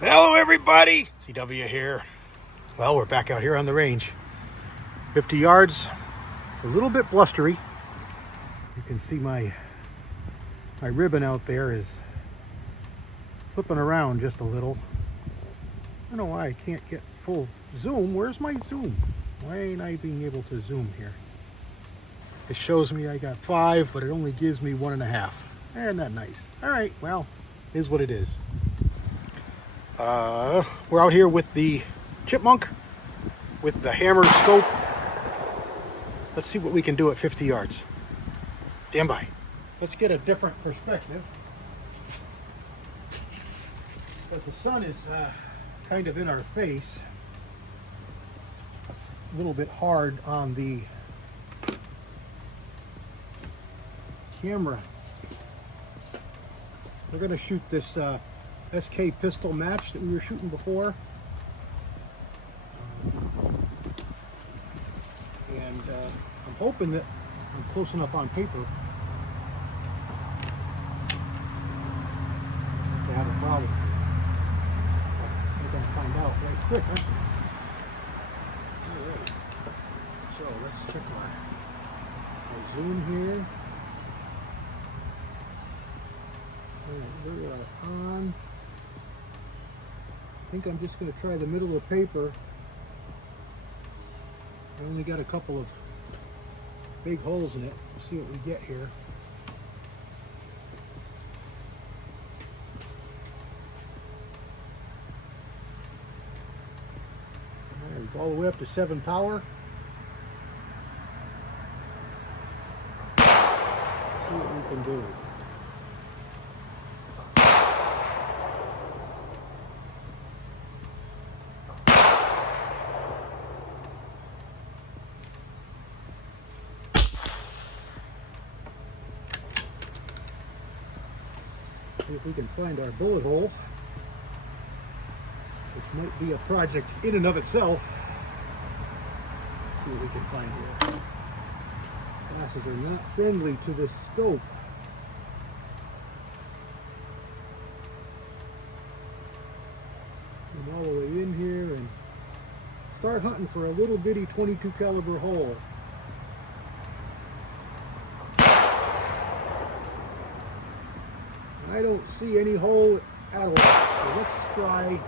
Hello everybody, CW here. Well, we're back out here on the range. 50 yards. It's a little bit blustery. You can see my ribbon out there is flipping around just a little. I don't know why I can't get full zoom. Where's my zoom? Why ain't I being able to zoom here? It shows me I got 5, but it only gives me 1.5. Isn't that nice? All right, well, is what it is. We're out here with the Chipmunk, with the hammer scope. Let's see what we can do at 50 yards. Stand by. Let's get a different perspective. Because the sun is kind of in our face. It's a little bit hard on the camera. We're going to shoot this SK pistol match that we were shooting before. And I'm hoping that I'm close enough on paper to have a problem. But we're going to find out right quick, aren't we? Alright, so let's check my zoom here. Alright, we are on. I think I'm just going to try the middle of the paper. I only got a couple of big holes in it. Let's see what we get here. All right, all the way up to 7 power. Let's see what we can do. See if we can find our bullet hole, which might be a project in and of itself. See what we can find here. Glasses are not friendly to this scope. Come all the way in here and start hunting for a little bitty 22 caliber hole. I don't see any hole at all, so let's try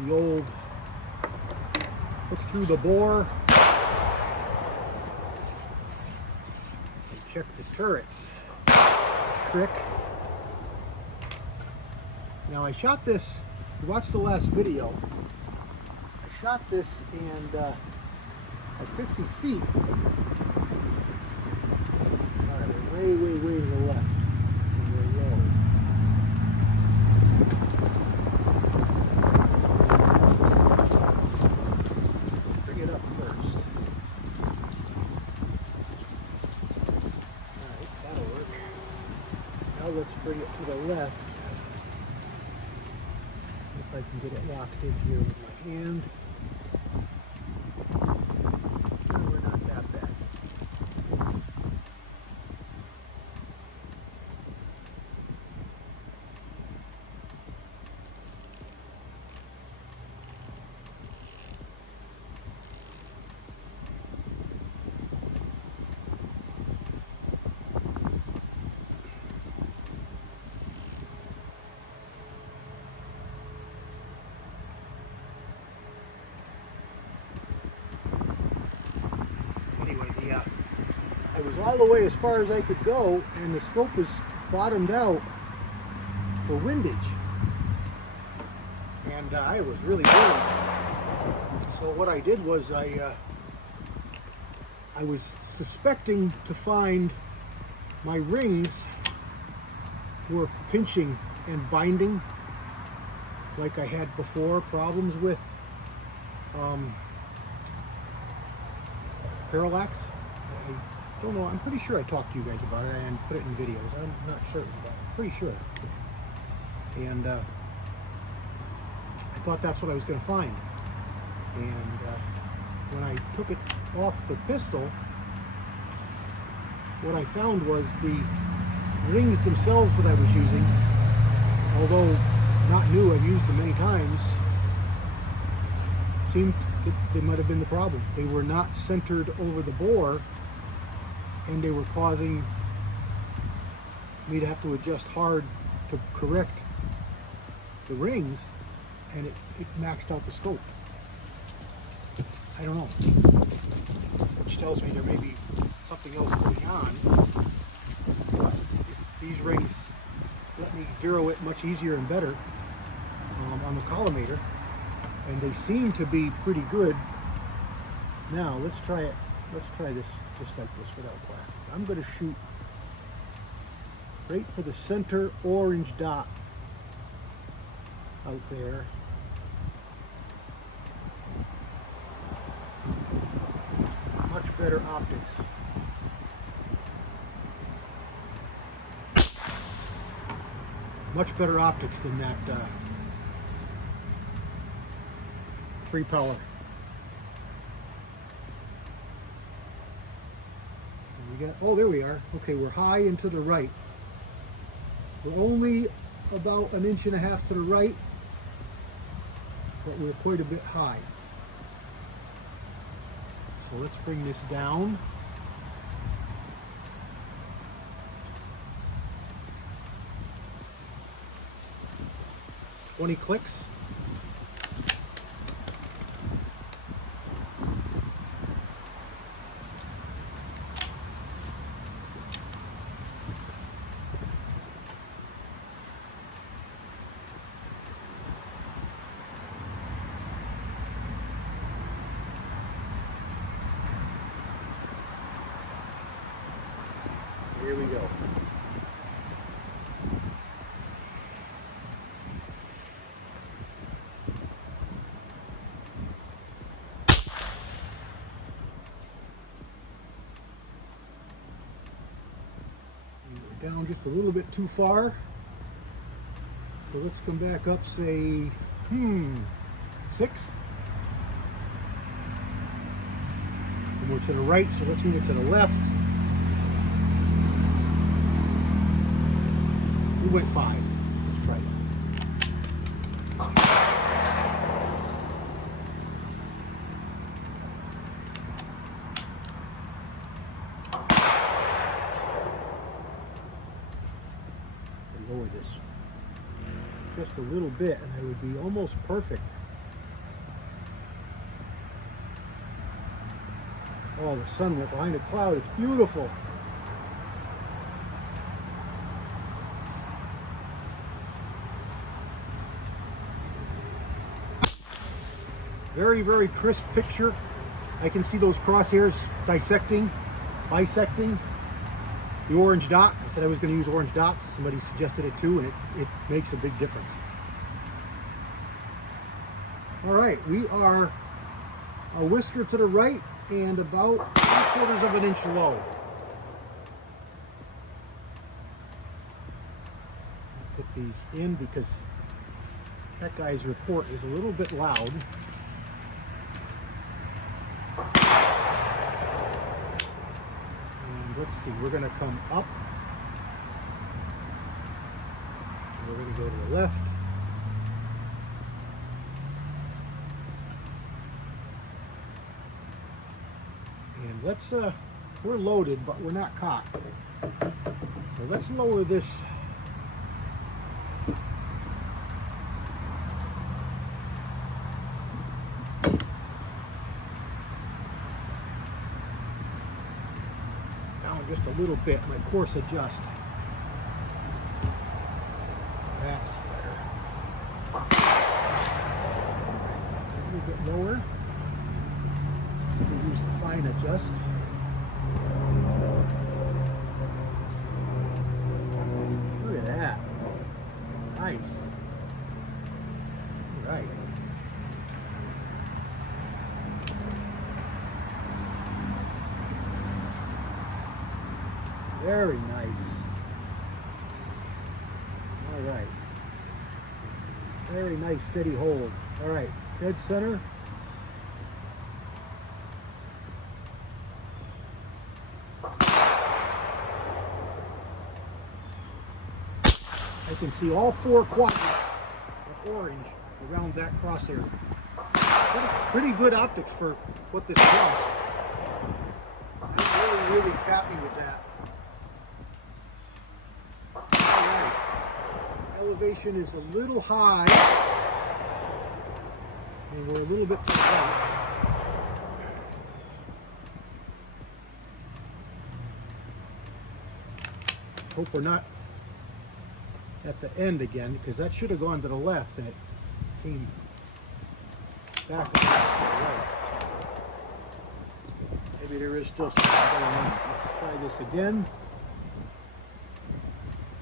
the old look through the bore and check the turrets trick. Now I shot this, you watched the last video, I shot this and at 50 feet, way to the left. Let's bring it to the left. If I can get it locked in here with my hand. No, we're not that bad. I was all the way as far as I could go, and the scope was bottomed out for windage, and I was really worried. So what I did was I was suspecting to find my rings were pinching and binding like I had before, problems with parallax. I don't know, I'm pretty sure I talked to you guys about it and put it in videos. I'm not certain, but I'm pretty sure. And I thought that's what I was going to find. And when I took it off the pistol, what I found was the rings themselves that I was using, although not new, I've used them many times, seemed that they might have been the problem. They were not centered over the bore, and they were causing me to have to adjust hard to correct the rings, and it maxed out the scope. I don't know, which tells me there may be something else going on. But these rings let me zero it much easier and better on the collimator, and they seem to be pretty good. Now let's try it. Let's try this just like this without glasses. I'm going to shoot right for the center orange dot out there. Much better optics. Much better optics than that 3 power. We got, oh, there we are. Okay, we're high and to the right. We're only about 1.5 inches to the right, but we're quite a bit high. So let's bring this down. "20 clicks. Here we go. We're down just a little bit too far. So let's come back up, say, 6. And we're to the right, so let's move it to the left. We went 5. Let's try that. Lower this just a little bit, and I would be almost perfect. Oh, the sun went behind a cloud. It's beautiful. Very, very crisp picture. I can see those crosshairs bisecting the orange dot. I said I was going to use orange dots. Somebody suggested it too, and it makes a big difference. All right, we are a whisker to the right and about 3/4 of an inch low. I'll put these in because that guy's report is a little bit loud. Let's see, we're going to come up. We're going to go to the left. And let's, we're loaded, but we're not cocked. So let's lower this. Just a little bit, my course adjust. That's better. Just a little bit lower. We'll use the fine adjust. Look at that. Nice. All right. Very nice. All right. Very nice steady hold. All right, dead center. I can see all 4 quadrants orange around that crosshair. Pretty good optics for what this cost. I'm really happy with that. Alright. Elevation is a little high. And we're a little bit to the right. Hope we're not at the end again, because that should have gone to the left and it came back to the right. Maybe there is still something going on. Let's try this again.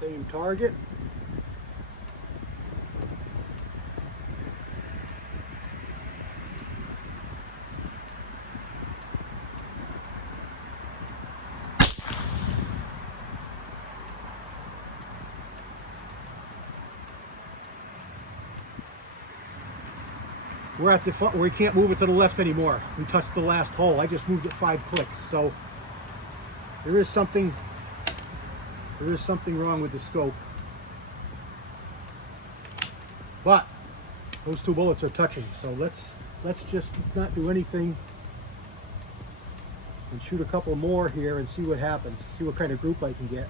Same target. We're at the front where we can't move it to the left anymore. We touched the last hole. I just moved it 5 clicks. So there is something wrong with the scope. But those 2 bullets are touching. So let's just not do anything and shoot a couple more here and see what happens. See what kind of group I can get.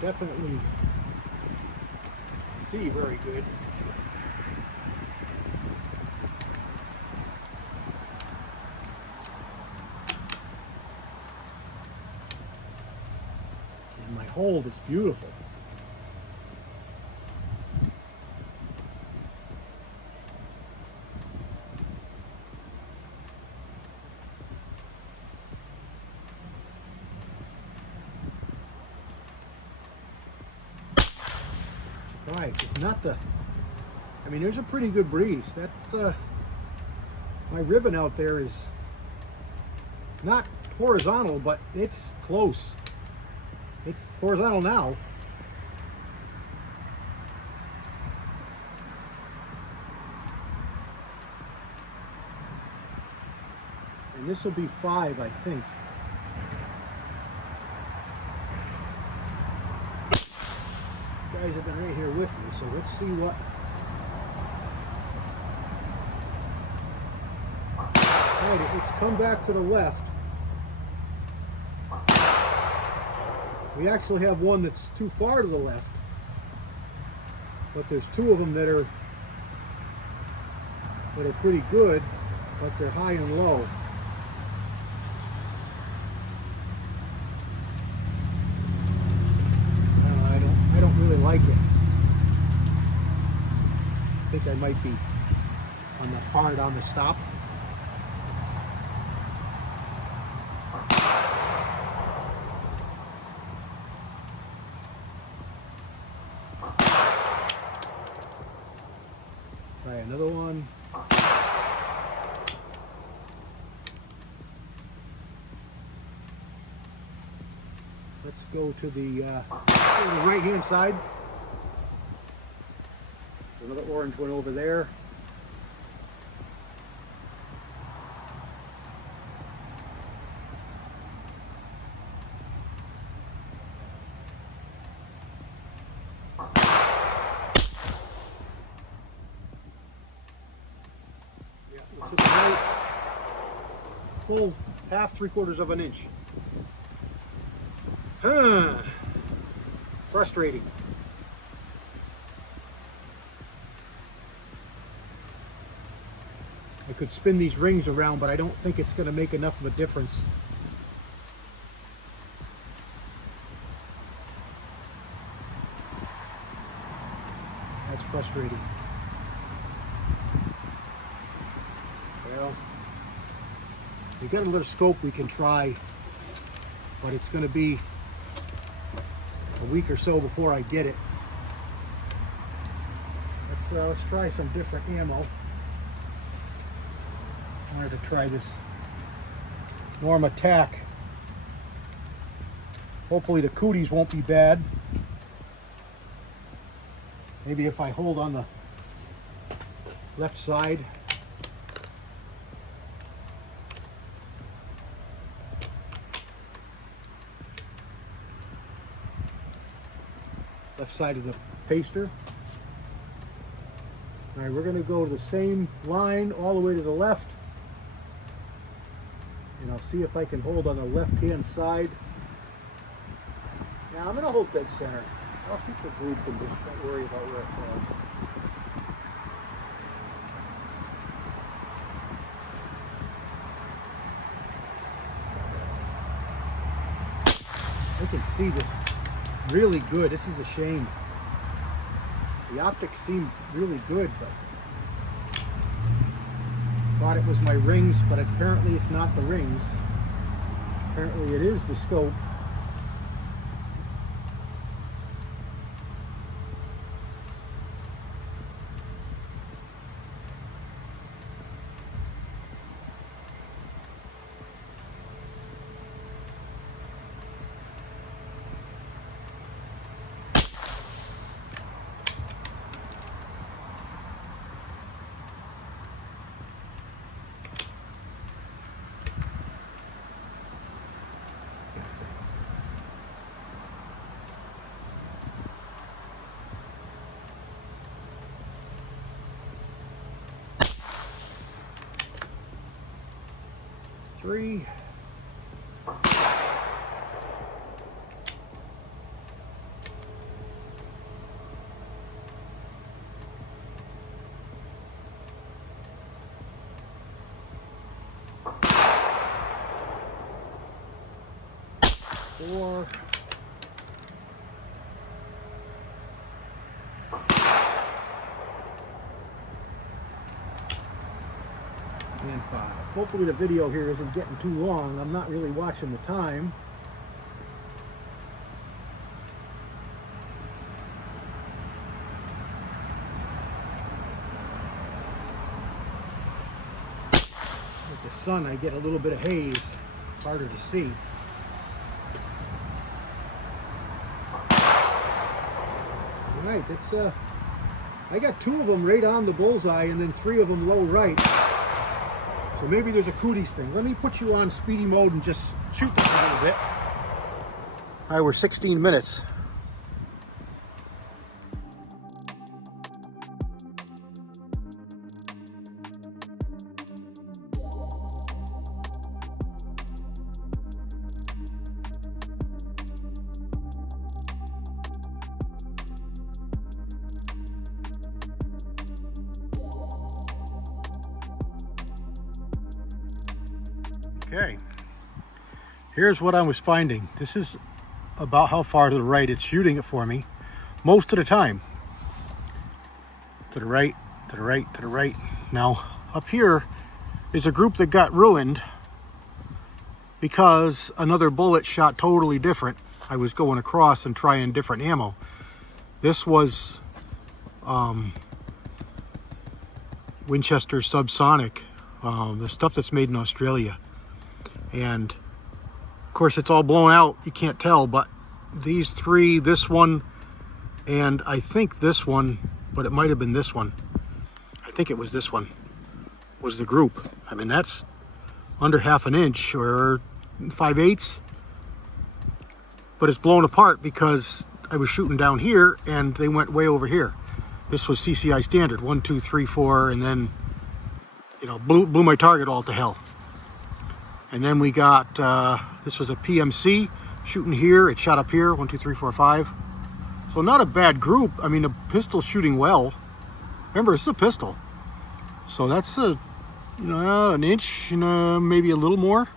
Definitely see very good. And my hold is beautiful. Right, it's not the, I mean, there's a pretty good breeze. That's, my ribbon out there is not horizontal, but it's close. It's horizontal now. And this will be 5, I think. Guys have been right here with me, so let's see what. Right, it's come back to the left. We actually have one that's too far to the left, but there's 2 of them that are pretty good, but they're high and low. I don't really like it. I think I might be on the hard on the stop. Try another one. Let's go to the right-hand side. There's another orange one over there. Yeah, it's about full half, 3/4 of an inch. Frustrating. I could spin these rings around, but I don't think it's going to make enough of a difference. That's frustrating. Well, we got a little scope we can try, but it's going to be a week or so before I get it. Let's try some different ammo. I wanted to try this Norm Attack. Hopefully the cooties won't be bad. Maybe if I hold on the left side. Left side of the paster. All right, we're going to go to the same line all the way to the left. And I'll see if I can hold on the left-hand side. Now I'm going to hold dead center. I'll shoot the group and just don't worry about where it falls. I can see this really good. This is a shame. The optics seem really good, but thought it was my rings, but apparently it's not the rings. Apparently it is the scope. Three. Four. And 5. Hopefully the video here isn't getting too long. I'm not really watching the time. With the sun, I get a little bit of haze. It's harder to see. All right, that's I got 2 of them right on the bullseye and then 3 of them low right. So maybe there's a cooties thing. Let me put you on speedy mode and just shoot this a little bit. All right, we're 16 minutes. Okay, here's what I was finding. This is about how far to the right it's shooting it for me most of the time. To the right, to the right, to the right. Now, up here is a group that got ruined because another bullet shot totally different. I was going across and trying different ammo. This was Winchester Subsonic, the stuff that's made in Australia. And of course it's all blown out, you can't tell, but these 3, this one, and I think this one, but it might have been this one. I think it was this one, was the group. I mean, that's under 1/2 inch or 5/8, but it's blown apart because I was shooting down here and they went way over here. This was CCI standard, 1, 2, 3, 4, and then, you know, blew my target all to hell. And then we got, this was a PMC shooting here. It shot up here, 1, 2, 3, 4, 5. So not a bad group. I mean, the pistol's shooting well. Remember, it's a pistol. So that's a, you know, an inch, you know, maybe a little more.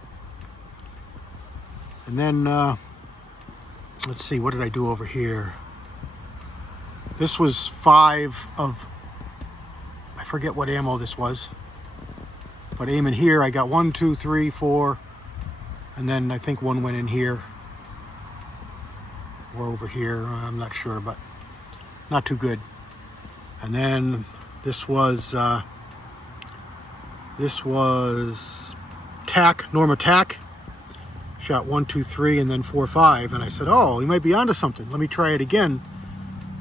And then, let's see, what did I do over here? This was 5 of, I forget what ammo this was. But aiming here, I got 1, 2, 3, 4, and then I think 1 went in here or over here. I'm not sure, but not too good. And then this was TAC, Norma TAC. Shot 1, 2, 3, and then 4, 5. And I said, oh, he might be onto something. Let me try it again.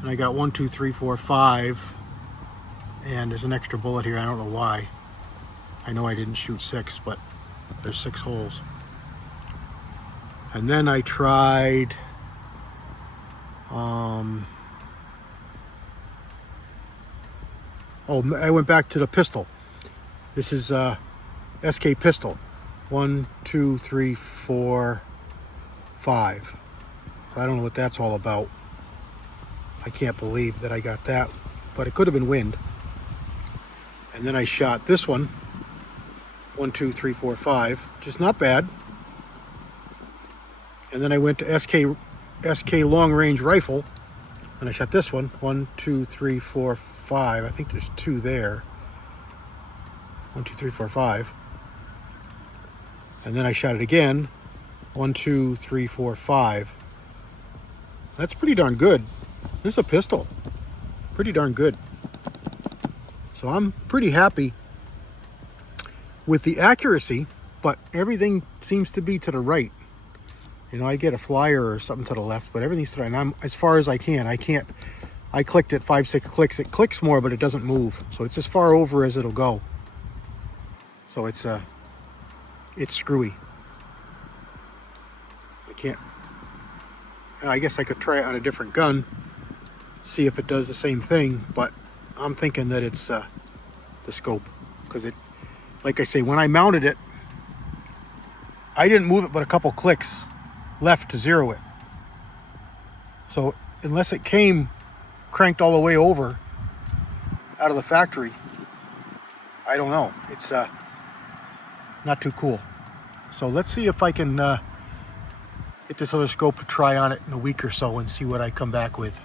And I got 1, 2, 3, 4, 5. and there's an extra bullet here. I don't know why. I know I didn't shoot 6, but there's 6 holes. And then I tried I went back to the pistol. This is SK pistol. 1, 2, 3, 4, 5. I don't know what that's all about. I can't believe that I got that, but it could have been wind. And then I shot this one. 1, 2, 3, 4, 5, which is not bad. And then I went to SK long range rifle, and I shot this one. 1, 2, 3, 4, 5. I think there's 2 there. 1, 2, 3, 4, 5. And then I shot it again. 1, 2, 3, 4, 5. That's pretty darn good. This is a pistol. Pretty darn good. So I'm pretty happy with the accuracy, but everything seems to be to the right. You know, I get a flyer or something to the left, but everything's to the right. And I'm as far as I can. I clicked it 5, 6 clicks. It clicks more, but it doesn't move. So it's as far over as it'll go. So it's screwy. I can't. I guess I could try it on a different gun, see if it does the same thing, but I'm thinking that it's the scope, because it, like I say, when I mounted it, I didn't move it but a couple clicks left to zero it. So unless it came cranked all the way over out of the factory, I don't know. It's not too cool. So let's see if I can get this other scope to try on it in a week or so and see what I come back with.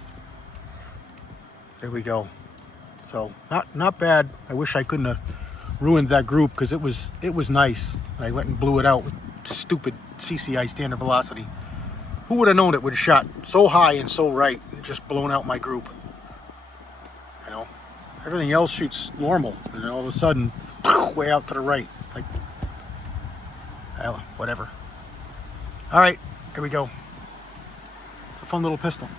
There we go. So not bad. I wish I couldn't have ruined that group, because it was nice. I went and blew it out with stupid CCI standard velocity. Who would have known it would have shot so high and so right and just blown out my group? You know, everything else shoots normal, and then all of a sudden, way out to the right. Like, well, whatever. All right, here we go. It's a fun little pistol.